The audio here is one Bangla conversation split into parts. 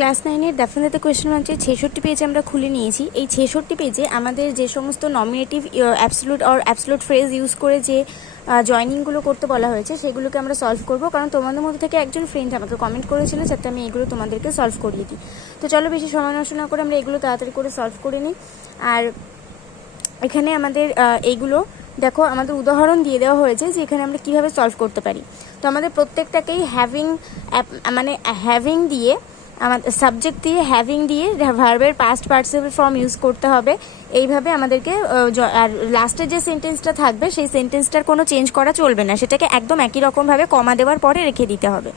ক্লাস 9-এর ডেফিনেট কোয়েশ্চেন ব্যাংকের 66 পেজ আমরা খুলে নিয়েছি। এই 66 পেজে আমাদের যে সমস্ত nominative absolute or absolute phrase use করে যে জয়নিংগুলো করতে বলা হয়েছে সেগুলোকে আমরা সলভ করব, কারণ তোমাদের মধ্যে থেকে একজন ফ্রেন্ড আমাকে কমেন্ট করেছিল যাতে আমি এগুলো তোমাদেরকে সলভ করিয়ে দিই। তো চলো বেশি সময় নষ্ট না করে আমরা এগুলো তাড়াতাড়ি করে সলভ করে নিই। আর এখানে আমাদের এইগুলো দেখো আমাদের উদাহরণ দিয়ে দেওয়া হয়েছে যে এখানে আমরা কীভাবে সলভ করতে পারি। তো আমাদের প্রত্যেকটাকেই হ্যাভিং দিয়ে আমাদের সাবজেক্ট দিয়ে হ্যাভিং দিয়ে ভার্বের পাস্ট পার্টিসিপল ফর্ম ইউজ করতে হবে। এইভাবে আমাদেরকে আর লাস্টের যে সেন্টেন্সটা থাকবে সেই সেন্টেন্সটার কোনো চেঞ্জ করা চলবে না, সেটাকে একদম একই রকমভাবে কমা দেওয়ার পরে রেখে দিতে হবে।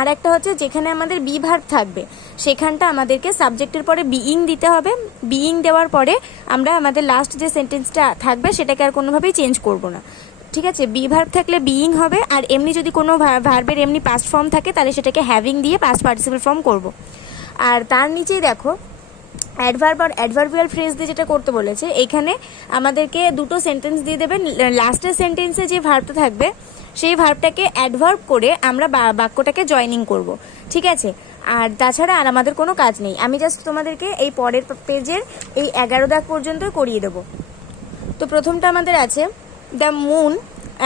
আর একটা হচ্ছে যেখানে আমাদের বি ভার্ব থাকবে সেখানটা আমাদেরকে সাবজেক্টের পরে বিইং দিতে হবে। বিইং দেওয়ার পরে আমরা আমাদের লাস্ট যে সেন্টেন্সটা থাকবে সেটাকে আর কোনোভাবেই চেঞ্জ করব না, ঠিক আছে। বি ভার্ব থাকলে বিইং হবে, আর এমনি যদি কোনো ভার্বের এমনি পাস্ট ফর্ম থাকে তাহলে সেটাকে হ্যাভিং দিয়ে পাস্ট পার্টিসিপল ফর্ম করব। আর তার নিচেই দেখো অ্যাডভার্ব আর অ্যাডভার্বিয়াল ফ্রেজ দিয়ে যেটা করতে বলেছে, এখানে আমাদেরকে দুটো সেন্টেন্স দিয়ে দেবে। লাস্টের সেন্টেন্সে যে ভার্বটা থাকবে সেই ভার্বটাকে অ্যাডভার্ব করে আমরা বাক্যটাকে জয়নিং করব, ঠিক আছে। আর তাছাড়া আর আমাদের কোনো কাজ নেই। আমি জাস্ট তোমাদেরকে এই পরের পেজের এই 11 দাগ পর্যন্ত করিয়ে দেবো। তো প্রথমটা আমাদের আছে, the moon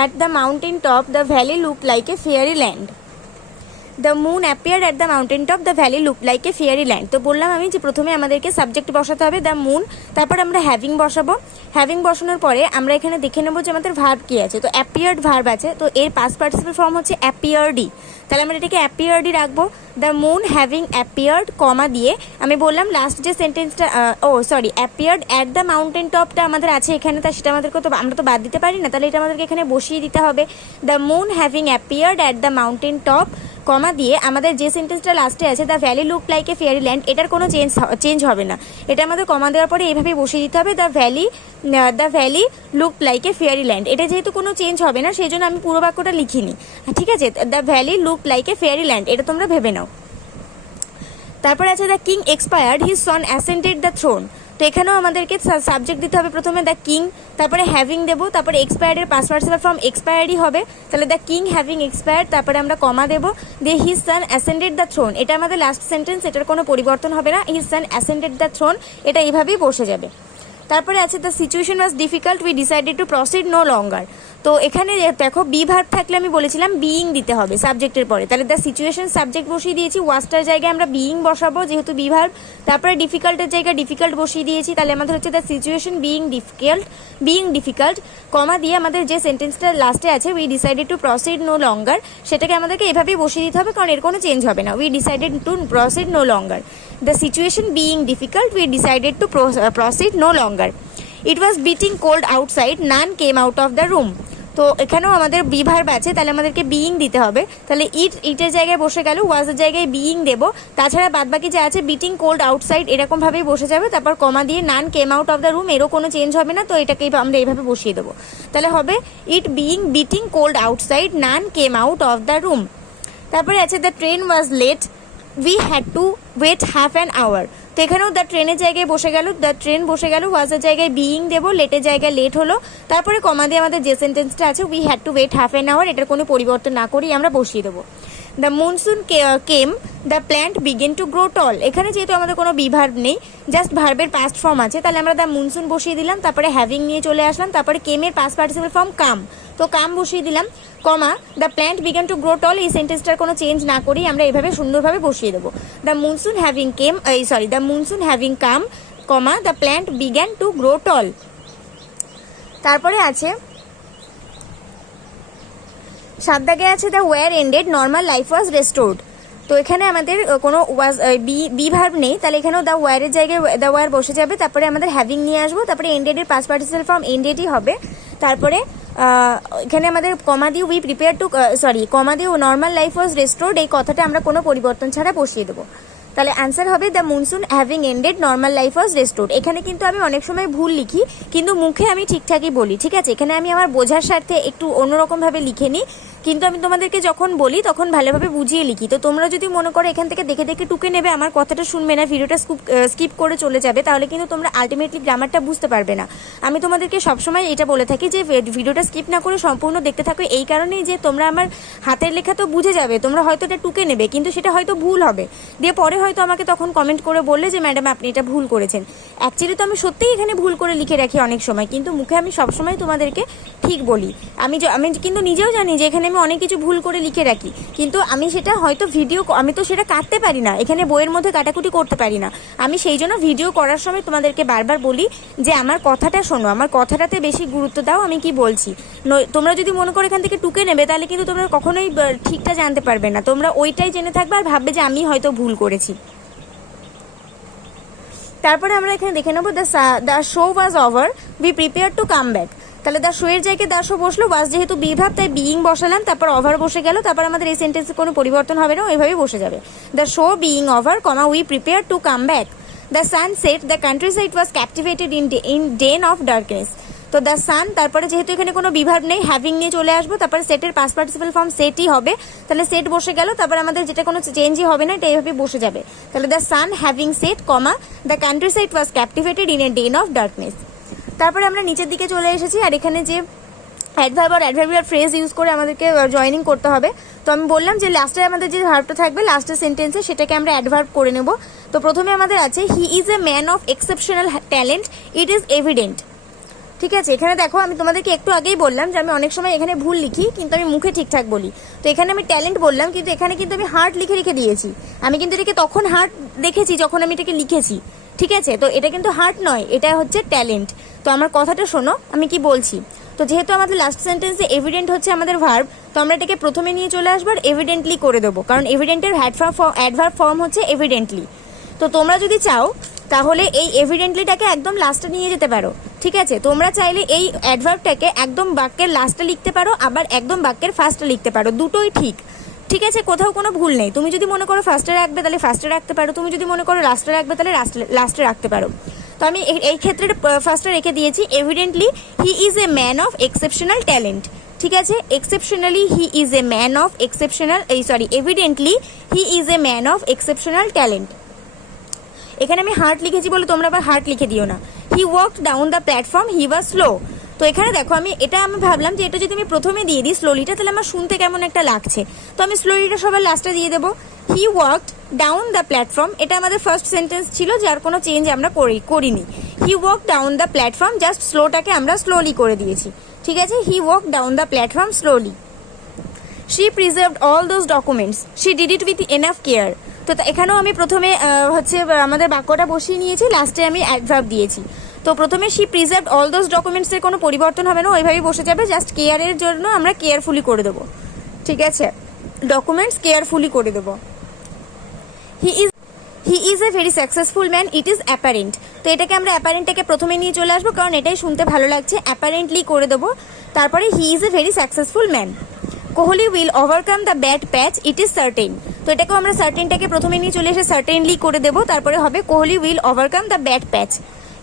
at the mountain top the valley looked like a fairy land. The moon appeared at the mountain top the valley looked like a fairy land. তো বললাম আমি যে প্রথমে আমাদেরকে সাবজেক্ট বসাতে হবে দ্য মুন, তারপর আমরা হ্যাভিং বসাবো। হ্যাভিং বসানোর পরে আমরা এখানে দেখে নেবো যে আমাদের ভার্ব কী আছে। তো অ্যাপিয়ার্ড ভার্ব আছে, তো এর পাস্ট পার্টিসিপল ফর্ম হচ্ছে অ্যাপিয়ার্ডই, তাহলে আমরা এটাকে অ্যাপিয়ার্ডই রাখবো। দ্য মুন হ্যাভিং অ্যাপিয়ার্ড কমা দিয়ে আমি বললাম লাস্ট যে সেন্টেন্সটা অ্যাপিয়ার্ড অ্যাট দ্য মাউন্টেন টপটা আমাদের আছে এখানে, তা সেটা আমাদেরকে তো আমরা তো বাদ দিতে পারি না, তাহলে এটা আমাদেরকে এখানে বসিয়ে দিতে হবে। The moon having appeared at the mountain top comma দিয়ে আমাদের যে সেন্টেন্সটা লাস্টে আছে the valley look like a fairyland, এটার কোনো চেঞ্জ হবে না, এটা আমাদের কমা দেওয়ার পরে এইভাবেই বসিয়ে দিতে হবে the valley look like a fairy land. এটা যেহেতু কোনো চেঞ্জ হবে না সেই জন্য আমি পুরো বাক্যটা লিখিনি, ঠিক আছে। The valley look like a fairy land এটা তোমরা ভেবে নাও। তারপরে আছে the king expired his son ascended the thrown. তো এখানেও আমাদেরকে সাবজেক্ট দিতে হবে প্রথমে দ্য কিং, তারপরে হ্যাভিং দেবো, তারপরে এক্সপায়ার্ডের পাস্ট পার্টিসিপল ফর্ম এক্সপায়ার্ডই হবে, তাহলে দ্য কিং হ্যাভিং এক্সপায়ার্ড, তারপরে আমরা কমা দেবো দিয়ে his son ascended the throne, এটা আমাদের লাস্ট সেন্টেন্স, এটার কোনো পরিবর্তন হবে না। His son ascended the throne এটা এইভাবেই বসে যাবে। তারপরে আছে the situation was difficult we decided to proceed no longer. তো এখানে দেখো বি ভার্ব থাকলে আমি বলেছিলাম বিইং দিতে হবে সাবজেক্টের পরে, তাহলে দ্য সিচুয়েশন সাবজেক্ট বসিয়ে দিয়েছি, ওয়াজটার জায়গায় আমরা বিইং বসাবো যেহেতু বি ভার্ব, তারপরে ডিফিকাল্টের জায়গায় ডিফিকাল্ট বসিয়ে দিয়েছি, তাহলে আমাদের হচ্ছে the situation being difficult comma দিয়ে আমাদের যে সেন্টেন্সটা লাস্টে আছে we decided to proceed no longer, সেটাকে আমাদেরকে এভাবেই বসিয়ে দিতে হবে কারণ এর কোনো চেঞ্জ হবে না। We decided to proceed no longer, the situation being difficult we decided to proceed no longer. It was biting cold outside none came out of the room. তো এখানেও আমাদের বি ভার্ব আছে, তাহলে আমাদেরকে বিইং দিতে হবে, তাহলে ইটের জায়গায় বসে গেল, ওয়াজের জায়গায় বিইং দেবো, তাছাড়া বাদবাকি যা আছে বিটিং কোল্ড আউটসাইড এরকমভাবেই বসে যাবে, তারপর কমা দিয়ে none came out of the room এরও কোনো চেঞ্জ হবে না, তো এটাকে আমরা এইভাবে বসিয়ে দেবো, তাহলে হবে ইট বিটিং cold outside none came out of the room. তারপরে আছে the train was late we had to wait half an hour. তো এখানেও দ্য ট্রেনের জায়গায় বসে গেল, দ্য ট্রেন বসে গেল, ওয়াজের জায়গায় বিইং দেবো, লেটের জায়গায় লেট হলো, তারপরে কমা দিয়ে আমাদের যে সেন্টেন্সটা আছে we had to wait half an hour এটার কোনো পরিবর্তন না করেই আমরা বসিয়ে দেবো। The monsoon came the plant began to grow tall. এখানে যেহেতু আমাদের কোনো বি ভার্ব নেই, জাস্ট ভার্বের পাস্ট ফর্ম আছে, তাহলে আমরা দ্য মনসুন বসিয়ে দিলাম, তারপরে হ্যাভিং নিয়ে চলে আসলাম, তারপরে কেমের পাস্ট পার্টিসিপল ফর্ম কাম, তো কাম বসিয়ে দিলাম, comma the plant began to grow tall, এই সেন্টেন্সটার কোনো চেঞ্জ না করেই আমরা এইভাবে সুন্দরভাবে বসিয়ে দেবো। The monsoon having come comma the plant began to grow tall. তারপরে আছে 7 দাগে আছে the war ended normal life was restored. তো এখানে আমাদের কোনো বি ভার্ব নেই, তাহলে এখানেও দ্য ওয়ারের জায়গায় দ্য ওয়ার বসে যাবে, তারপরে আমাদের হ্যাভিং নিয়ে আসবো, তারপরে এন্ডেডের পাস্ট পার্টিসিপল ফর্ম এন্ডেডই হবে, তারপরে এখানে আমাদের কমা দিয়ে কমা দিয়ে নর্মাল লাইফ ওয়াজ রেস্টোর্ড এই কথাটা আমরা কোনো পরিবর্তন ছাড়া বসিয়ে দেবো, তাহলে অ্যান্সার হবে the monsoon having ended normal life was restored. এখানে কিন্তু আমি অনেক সময় ভুল লিখি কিন্তু মুখে আমি ঠিকঠাকই বলি, ঠিক আছে। এখানে আমি আমার বোঝার স্বার্থে একটু অন্যরকমভাবে লিখে নিই কিন্তু আমি তোমাদেরকে যখন বলি তখন ভালোভাবে বুঝিয়ে লিখি। তো তোমরা যদি মনে করো এখান থেকে দেখে দেখে টুকে নেবে, আমার কথাটা শুনবে না, ভিডিওটা স্কিপ করে চলে যাবে, তাহলে কিন্তু তোমরা আলটিমেটলি গ্রামারটা বুঝতে পারবে না। আমি তোমাদেরকে সবসময় এটা বলে থাকি যে ভিডিওটা স্কিপ না করে সম্পূর্ণ দেখতে থাকো, এই কারণেই যে তোমরা আমার হাতের লেখা তো বুঝে যাবে, তোমরা হয়তো এটা টুকে নেবে কিন্তু সেটা হয়তো ভুল হবে, দিয়ে পরে হয়তো আমাকে তখন কমেন্ট করে বললে যে ম্যাডাম আপনি এটা ভুল করেছেন। অ্যাকচুয়ালি তো আমি সত্যিই এখানে ভুল করে লিখে রাখি অনেক সময়, কিন্তু মুখে আমি সবসময় তোমাদেরকে ঠিক বলি। আমি কিন্তু নিজেও জানি যে এখানে আমি অনেক কিছু ভুল করে লিখে রাখি, কিন্তু আমি সেটা হয়তো আমি তো সেটা কাটতে পারি না, এখানে বইয়ের মধ্যে কাটাকুটি করতে পারি না। আমি সেই জন্য ভিডিও করার সময় তোমাদেরকে বারবার বলি যে আমার কথাটা শোনো, আমার কথাটাতে বেশি গুরুত্ব দাও, আমি কি বলছি। তোমরা যদি মনে করো এখান থেকে টুকে নেবে তাহলে কিন্তু তোমরা কখনোই ঠিকটা জানতে পারবে না, তোমরা ওইটাই জেনে থাকবে আর ভাববে যে আমি হয়তো ভুল করেছি। তারপরে আমরা এখানে দেখে নেবো the show was over, we prepare to come back. তাহলে দ্য শো এর জায়গায় দ্য শো বসলো, ওয়াজ যেহেতু বিভাব তাই বিইং বসালাম, তারপর ওভার বসে গেল, তারপর আমাদের এই সেন্টেন্সে কোনো পরিবর্তন হবে না, ওইভাবেই বসে যাবে। The show being over, comma we prepare to come back. The sun set, the countryside was captivated in den of darkness. তো দ্য সান, তারপরে যেহেতু এখানে কোনো বিভাব নেই হ্যাভিং নিয়ে চলে আসবো, তারপরে সেটের পাস্ট পার্টিসিপাল ফর্ম সেটই হবে, তাহলে সেট বসে গেল, তারপর আমাদের যেটা কোনো চেঞ্জই হবে না, এটা এইভাবে বসে যাবে। তাহলে the sun having set, comma the countryside was captivated in a den of darkness. তারপরে আমরা নিচের দিকে চলে এসেছি, আর এখানে যে অ্যাডভার্ব আর অ্যাডভার্বিয়াল ফ্রেজ ইউজ করে আমাদেরকে জয়েনিং করতে হবে। তো আমি বললাম যে লাস্টে আমাদের যে ভার্বটা থাকবে লাস্টের সেন্টেন্সে সেটাকে আমরা অ্যাডভার্ব করে নেব। তো প্রথমে আমাদের আছে he is a man of exceptional talent, it is evident. ঠিক আছে, এখানে দেখো আমি তোমাদেরকে একটু আগেই বললাম যে আমি অনেক সময় এখানে ভুল লিখি কিন্তু আমি মুখে ঠিকঠাক বলি। তো এখানে আমি ট্যালেন্ট বললাম কিন্তু এখানে কিন্তু আমি হার্ট লিখে রেখে দিয়েছি, আমি কিন্তু এটাকে তখন হার্ট দেখেছি যখন আমি এটাকে লিখেছি। ঠিক আছে, তো এটা কিন্তু হার্ট নয়, এটা হচ্ছে ট্যালেন্ট। তো আমার কথাটা শোনো আমি কি বলছি। তো যেহেতু আমাদের লাস্ট সেন্টেন্সে এভিডেন্ট হচ্ছে আমাদের ভার্ব, তো আমরা এটাকে প্রথমে নিয়ে চলে আসবো আর এভিডেন্টলি করে দেবো, কারণ এভিডেন্টের অ্যাডভার্ব ফর্ম হচ্ছে এভিডেন্টলি। তো তোমরা যদি চাও তাহলে এই এভিডেন্টলিটাকে একদম লাস্টে নিয়ে যেতে পারো। ঠিক আছে, তোমরা চাইলে এই অ্যাডভার্বটাকে একদম বাক্যের লাস্টে লিখতে পারো, আবার একদম বাক্যের ফার্স্টে লিখতে পারো, দুটোই ঠিক। ঠিক আছে, কোথাও কোনো ভুল নেই। তুমি যদি মনে করো ফার্স্টে রাখবে তাহলে ফার্স্টে রাখতে পারো, তুমি যদি মনে করো লাস্টে রাখবে তাহলে লাস্টে রাখতে পারো। তো আমি এই ক্ষেত্রে ফার্স্টে রেখে দিয়েছি evidently he is a man of exceptional talent. ঠিক আছে, exceptionally he is a man of exceptional evidently he is a man of exceptional talent. এখানে আমি হার্ট লিখেছি বলে তোমরা আবার হার্ট লিখে দিও না। He walked down the platform, he was slow. তো এখানে দেখো আমি ভাবলাম যে এটা যদি আমি প্রথমে দিয়ে দিই স্লোলিটা তাহলে আমার শুনতে কেমন একটা লাগছে, তো আমি স্লোলিটা সবার লাস্টে দিয়ে দেবো। হি ওয়াকড ডাউন দ্য প্ল্যাটফর্ম, এটা আমাদের ফার্স্ট সেন্টেন্স ছিল যার কোনো চেঞ্জ আমরা করিনি। He walk down the platform, just স্লোটাকে আমরা স্লোলি করে দিয়েছি। ঠিক আছে, he walk down the platform slowly. She preserved all those documents, she did it with enough care. তো এখানেও আমি প্রথমে আমাদের বাক্যটা বসিয়ে নিয়েছি, লাস্টে আমি অ্যাডভার্ব দিয়েছি। তো প্রথমে শি প্রিজার্ভড অল দোজ ডকুমেন্টসের কোনো পরিবর্তন হবে না, ওইভাবেই বসে যাবে, জাস্ট কেয়ারের জন্য আমরা কেয়ারফুলি করে দেবো। ঠিক আছে, ডকুমেন্টস কেয়ারফুলি করে দেবো। He is a very successful man, it is apparent. তো এটাকে আমরা অ্যাপারেন্টটাকে প্রথমে নিয়ে চলে আসবো, কারণ এটাই শুনতে ভালো লাগছে, অ্যাপারেন্টলি করে দেবো। তারপরে he is a very successful man. Kohli will overcome the bad patch, it is certain. তো এটাকেও আমরা সার্টেনটাকে প্রথমে নিয়ে চলে এসে সার্টেনলি করে দেবো, তারপরে হবে Kohli will overcome the bad patch.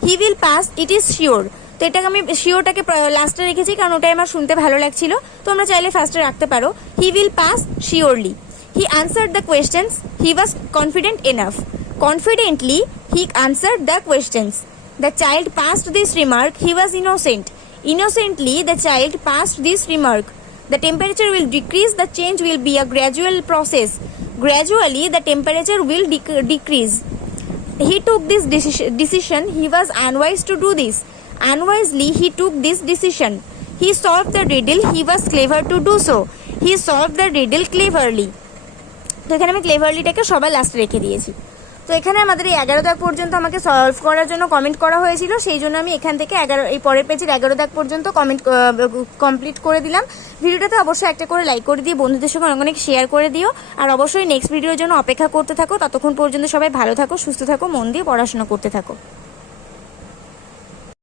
He will pass, it is sure. তো এটাকে আমি শিওরটাকে লাস্টে রেখেছি কারণ ওটাই আমার শুনতে ভালো লাগছিল, তো আমরা চাইলে ফার্স্টে রাখতে পারো। He will pass surely. He answered the questions, he was confident enough. Confidently, he answered the questions. The child passed this remark, he was innocent. Innocently, the child passed this remark. The temperature will decrease, the change will be a gradual process. Gradually, the temperature will decrease. He took this decision, he was unwise to do this. Unwisely, he took this decision. He solved the riddle, he was clever to do so. He solved the riddle cleverly. তো এখানে আমি ক্লেভারলিটাকে সবার লাস্টে রেখে দিয়েছি। তো এখানে আমাদের এই 11 দাগ পর্যন্ত আমাকে সলভ করার জন্য কমেন্ট করা হয়েছিল, সেই জন্য আমি এখান থেকে এই পরের পেজের 11 দাগ পর্যন্ত কমপ্লিট করে দিলাম। ভিডিওটাতে অবশ্যই একটা করে লাইক করে দিয়ে বন্ধুদের সঙ্গে অনেক শেয়ার করে দিও, আর অবশ্যই নেক্সট ভিডিওর জন্য অপেক্ষা করতে থাকো। ততক্ষণ পর্যন্ত সবাই ভালো থাকো, সুস্থ থাকো, মন দিয়ে পড়াশোনা করতে থাকো।